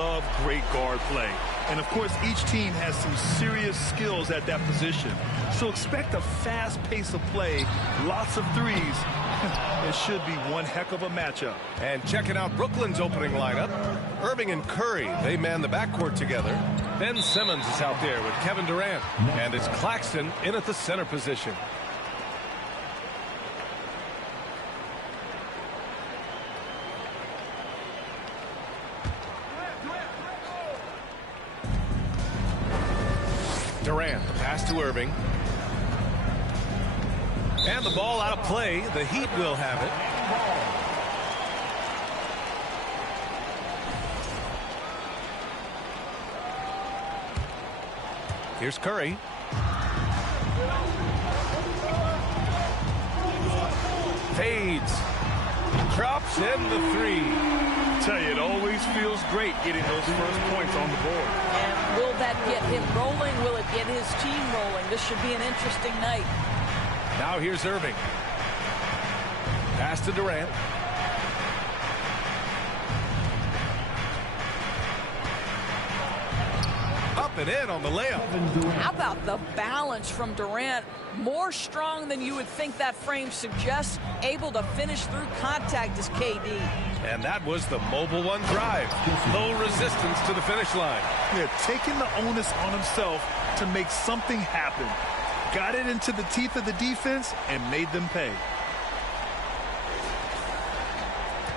love great guard play. And, of course, each team has some serious skills at that position. So expect a fast pace of play, lots of threes. It should be one heck of a matchup. And checking out Brooklyn's opening lineup, Irving and Curry, they man the backcourt together. Ben Simmons is out there with Kevin Durant. And it's Claxton in at the center position. Durant, the pass to Irving. And the ball out of play. The Heat will have it. Here's Curry. Fades. Drops in the three. Tell you, it always feels great getting those first points on the board. And will that get him rolling? Will it get his team rolling? This should be an interesting night. Now here's Irving. Pass to Durant. Up and in on the layup. How about the balance from Durant? More strong than you would think that frame suggests. Able to finish through contact is KD. And that was the mobile one drive. Low resistance to the finish line. Yeah, taking the onus on himself to make something happen. Got it into the teeth of the defense and made them pay.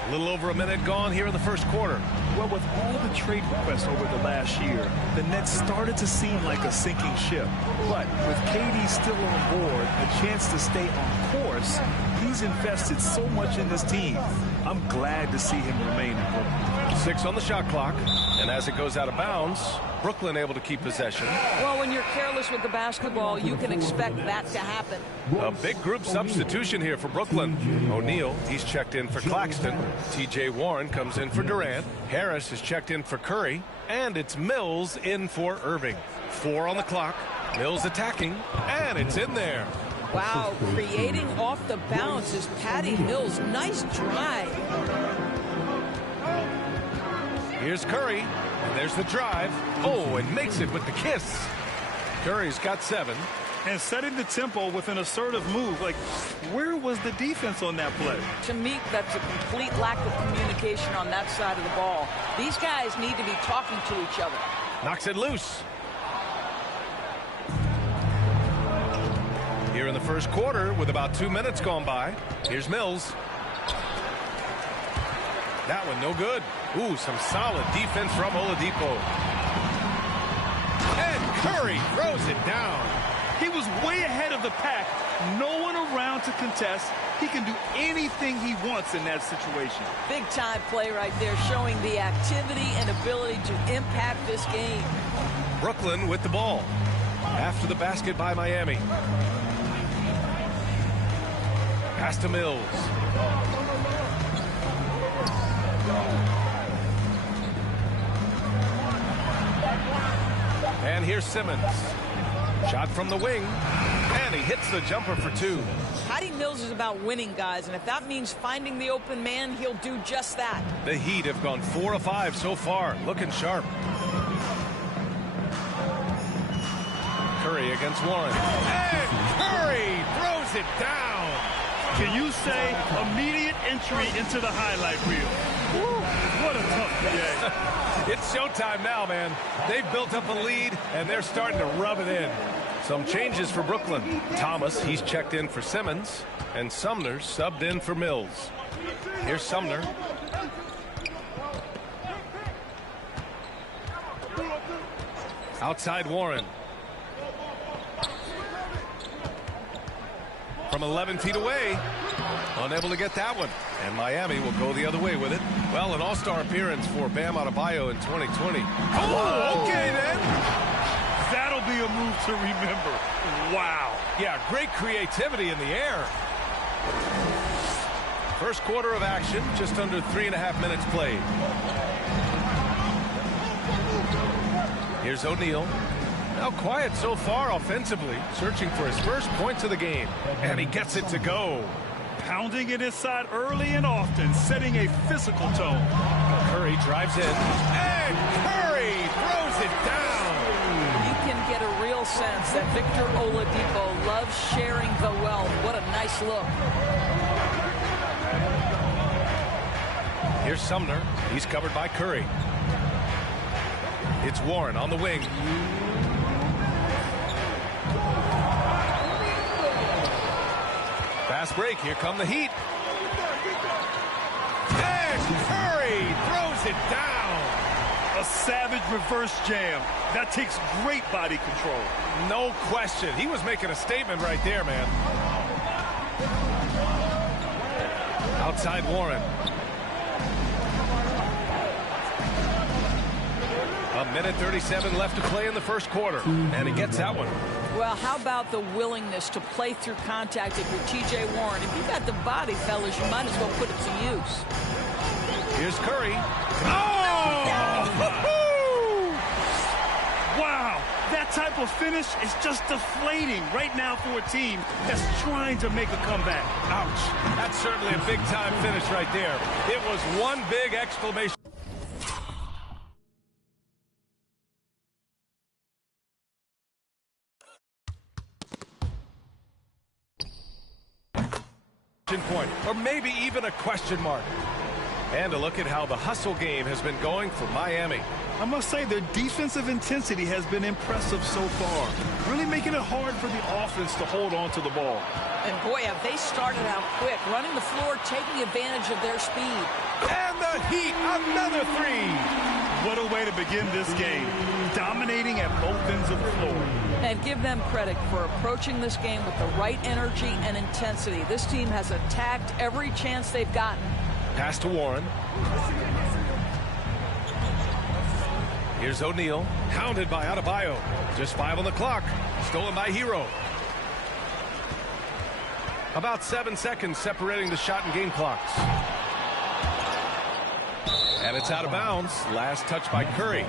A little over a minute gone here in the first quarter. Well, with all the trade requests over the last year, the Nets started to seem like a sinking ship. But with KD still on board, a chance to stay on course, he's invested so much in this team. I'm glad to see him remain in Brooklyn. 6 on the shot clock, and as it goes out of bounds, Brooklyn able to keep possession. Well, when you're careless with the basketball, you can expect that to happen. A big group substitution here for Brooklyn. O'Neal, he's checked in for Claxton. T.J. Warren comes in for Durant. Harris is checked in for Curry. And it's Mills in for Irving. 4 on the clock. Mills attacking, and it's in there. Wow, creating off the bounce is Patty Mills. Nice drive. Here's Curry, and there's the drive. Oh, and makes it with the kiss. Curry's got 7. And setting the tempo with an assertive move. Like, where was the defense on that play? To me, that's a complete lack of communication on that side of the ball. These guys need to be talking to each other. Knocks it loose. Here in the first quarter, with about 2 minutes gone by, here's Mills. That one no good. Ooh, some solid defense from Oladipo. And Curry throws it down. He was way ahead of the pack. No one around to contest. He can do anything he wants in that situation. Big time play right there, showing the activity and ability to impact this game. Brooklyn with the ball. After the basket by Miami. Pass to Mills. And here's Simmons. Shot from the wing. And he hits the jumper for 2. Patty Mills is about winning, guys, and if that means finding the open man, he'll do just that. The Heat have gone 4 of 5 so far. Looking sharp. Curry against Warren. And Curry throws it down. Can you say immediate entry into the highlight reel? Woo, what a tough day. It's showtime now, man. They've built up a lead, and they're starting to rub it in. Some changes for Brooklyn. Thomas, he's checked in for Simmons, and Sumner subbed in for Mills. Here's Sumner. Outside Warren. From 11 feet away. Unable to get that one. And Miami will go the other way with it. Well, an all-star appearance for Bam Adebayo in 2020. Oh, okay then. That'll be a move to remember. Wow. Yeah, great creativity in the air. First quarter of action, just under 3.5 minutes played. Here's O'Neal. Now quiet so far offensively, searching for his first points of the game. And he gets it to go. Pounding it inside early and often, setting a physical tone. Curry drives in. And that Victor Oladipo loves sharing the wealth. What a nice look. Here's Sumner. He's covered by Curry. It's Warren on the wing. Fast break. Here come the Heat. And Curry throws it down. A savage reverse jam. That takes great body control. No question. He was making a statement right there, man. Outside Warren. A minute 37 left to play in the first quarter. And he gets that one. Well, how about the willingness to play through contact if you're T.J. Warren? If you got the body, fellas, you might as well put it to use. Here's Curry. Oh! Wow, that type of finish is just deflating right now for a team that's trying to make a comeback. Ouch. That's certainly a big-time finish right there. It was one big exclamation point, or maybe even a question mark. And a look at how the hustle game has been going for Miami. I must say their defensive intensity has been impressive so far, really making it hard for the offense to hold on to the ball. And boy, have they started out quick, running the floor, taking advantage of their speed. And the Heat, another three. What a way to begin this game, dominating at both ends of the floor. And give them credit for approaching this game with the right energy and intensity. This team has attacked every chance they've gotten. Pass to Warren. Here's O'Neal, hounded by Adebayo. Just 5 on the clock. Stolen by Hero. About 7 seconds separating the shot and game clocks. And it's out of bounds. Last touch by Curry.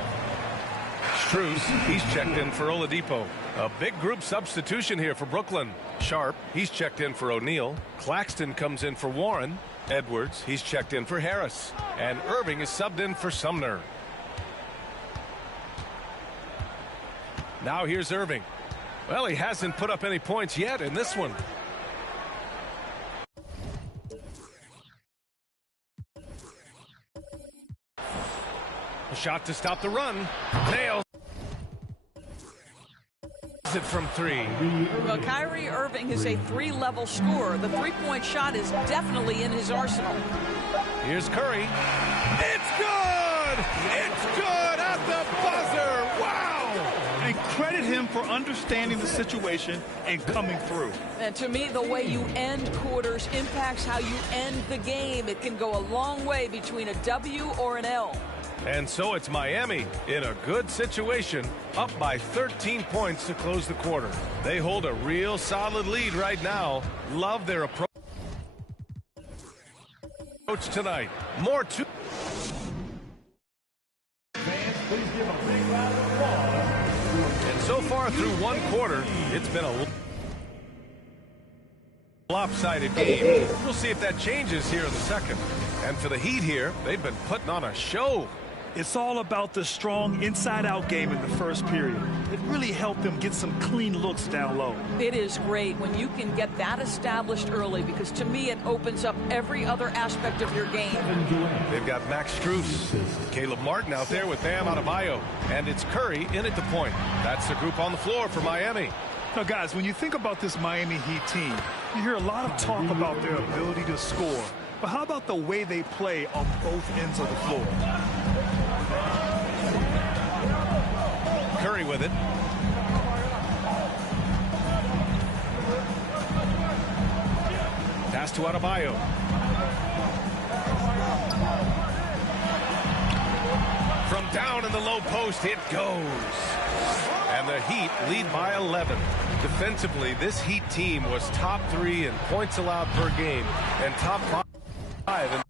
Strus, he's checked in for Oladipo. A big group substitution here for Brooklyn. Sharp, he's checked in for O'Neal. Claxton comes in for Warren. Edwards, he's checked in for Harris. And Irving is subbed in for Sumner. Now here's Irving. Well, he hasn't put up any points yet in this one. A shot to stop the run. Nails it from 3. Well, Kyrie Irving is a 3-level scorer. The three-point shot is definitely in his arsenal. Here's Curry. It's good! It's good at the buzzer! Wow! And credit him for understanding the situation and coming through. And to me, the way you end quarters impacts how you end the game. It can go a long way between a W or an L. And so it's Miami in a good situation, up by 13 points to close the quarter. They hold a real solid lead right now. Love their approach tonight. More to. And so far through one quarter, it's been a lopsided game. We'll see if that changes here in the second. And for the Heat here, they've been putting on a show. It's all about the strong inside-out game in the first period. It really helped them get some clean looks down low. It is great when you can get that established early, because to me it opens up every other aspect of your game. They've got Max Strus, Caleb Martin out there with Bam Adebayo, and it's Curry in at the point. That's the group on the floor for Miami. Now, guys, when you think about this Miami Heat team, you hear a lot of talk about their ability to score. But how about the way they play on both ends of the floor? Curry with it. Pass to Adebayo. From down in the low post, it goes. And the Heat lead by 11. Defensively, this Heat team was top 3 in points allowed per game and top 5 in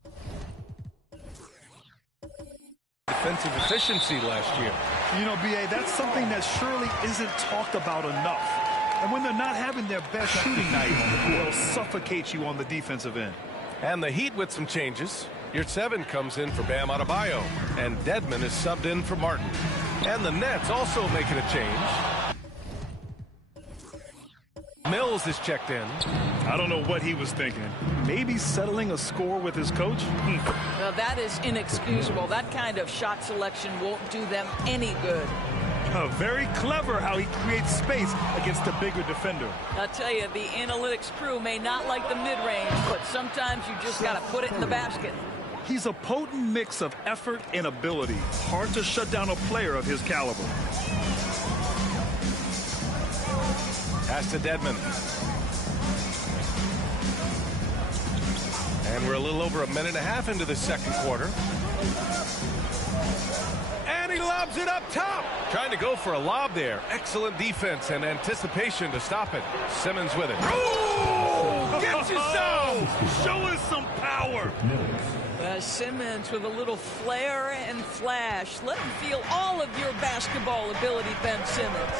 defensive efficiency last year. You know, B.A., that's something that surely isn't talked about enough. And when they're not having their best shooting night, they'll suffocate you on the defensive end. And the Heat with some changes. Your 7 comes in for Bam Adebayo, and Dedmon is subbed in for Martin. And the Nets also making a change. Mills is checked in. I don't know what he was thinking. Maybe settling a score with his coach? Well, that is inexcusable. That kind of shot selection won't do them any good. Very clever how he creates space against a bigger defender. I'll tell you, the analytics crew may not like the mid-range, but sometimes you just got to put it in the basket. He's a potent mix of effort and ability. Hard to shut down a player of his caliber. Pass to Dedmon. And we're a little over a minute and a half into the second quarter. And he lobs it up top. Trying to go for a lob there. Excellent defense and anticipation to stop it. Simmons with it. Oh! Gets you some! Show us some power. Simmons with a little flair and flash. Let him feel all of your basketball ability, Ben Simmons.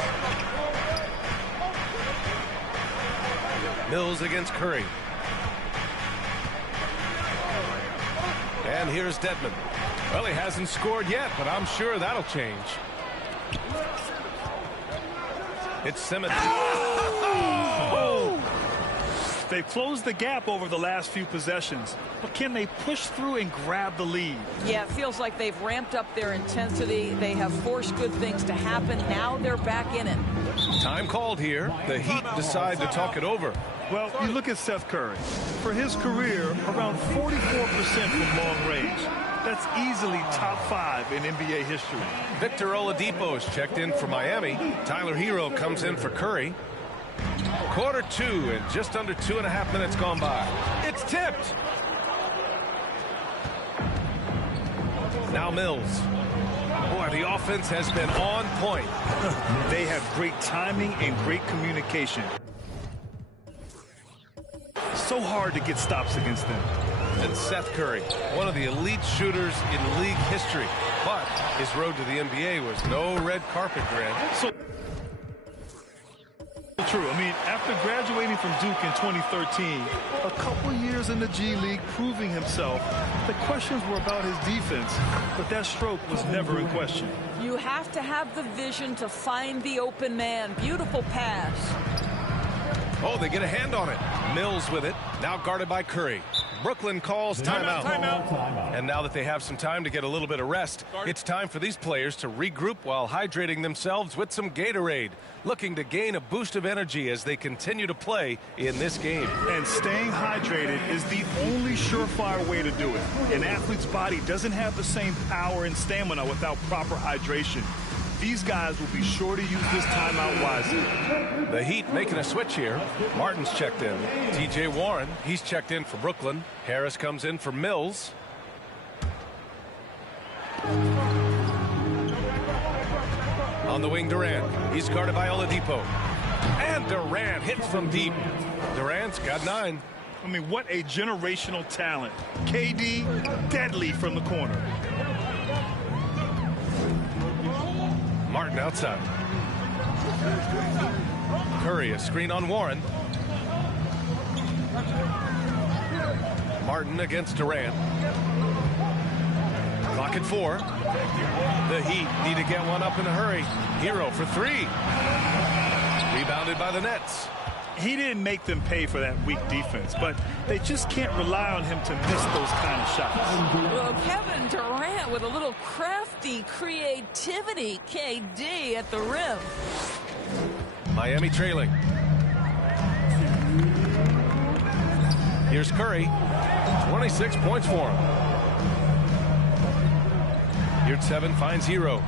Mills against Curry. And here's Dedmon. Well, he hasn't scored yet, but I'm sure that'll change. It's Simmons. Oh! They've closed the gap over the last few possessions, but can they push through and grab the lead? Yeah, it feels like they've ramped up their intensity. They have forced good things to happen. Now they're back in it. Time called here. The Heat decide to talk it over. Well, you look at Seth Curry. For his career, around 44% from long range. That's easily top 5 in NBA history. Victor Oladipo is checked in for Miami. Tyler Hero comes in for Curry. Quarter 2 and just under 2.5 minutes gone by. It's tipped. Now Mills. Boy, the offense has been on point. They have great timing and great communication. So hard to get stops against them. And Seth Curry, one of the elite shooters in league history. But his road to the NBA was no red carpet, Grant. So true. I mean, after graduating from Duke in 2013, a couple years in the G League proving himself, the questions were about his defense, but that stroke was never in question. You have to have the vision to find the open man. Beautiful pass. Oh, they get a hand on it. Mills with it. Now guarded by Curry. Brooklyn calls timeout. And now that they have some time to get a little bit of rest, it's time for these players to regroup while hydrating themselves with some Gatorade, looking to gain a boost of energy as they continue to play in this game. And staying hydrated is the only surefire way to do it. An athlete's body doesn't have the same power and stamina without proper hydration. These guys will be sure to use this timeout wisely. The Heat making a switch here. Martin's checked in. TJ Warren, he's checked in for Brooklyn. Harris comes in for Mills. On the wing, Durant. He's guarded by Oladipo. And Durant hits from deep. Durant's got 9. I mean, what a generational talent. KD, deadly from the corner. Martin outside. Curry, a screen on Warren. Martin against Durant. Clock at 4. The Heat need to get one up in a hurry. Hero for 3. Rebounded by the Nets. He didn't make them pay for that weak defense, but they just can't rely on him to miss those kind of shots. Well, Kevin Durant with a little crafty creativity. KD at the rim. Miami trailing. Here's Curry. 26 points for him. Here at 7 finds Hero.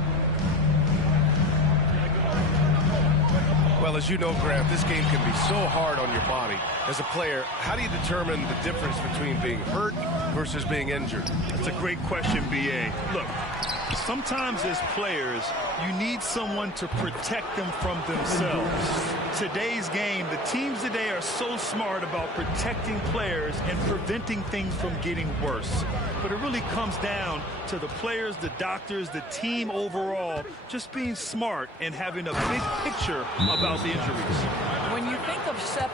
Well, as you know, Grant, this game can be so hard on your body. As a player, how do you determine the difference between being hurt versus being injured? That's a great question, B.A. Look, sometimes as players, you need someone to protect them from themselves. Today's game, the teams today are so smart about protecting players and preventing things from getting worse. But it really comes down to the players, the doctors, the team overall, just being smart and having a big picture about the injuries. When you think of Seth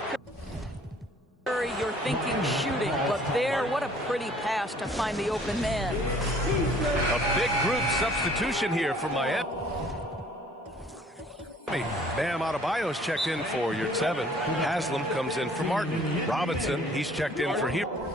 Curry, you're thinking shooting, but there, what a pretty pass to find the open man. A big group substitution here for Miami. Bam Adebayo's checked in for Yurt 7. Haslam comes in for Martin. Robinson, he's checked in for Hero.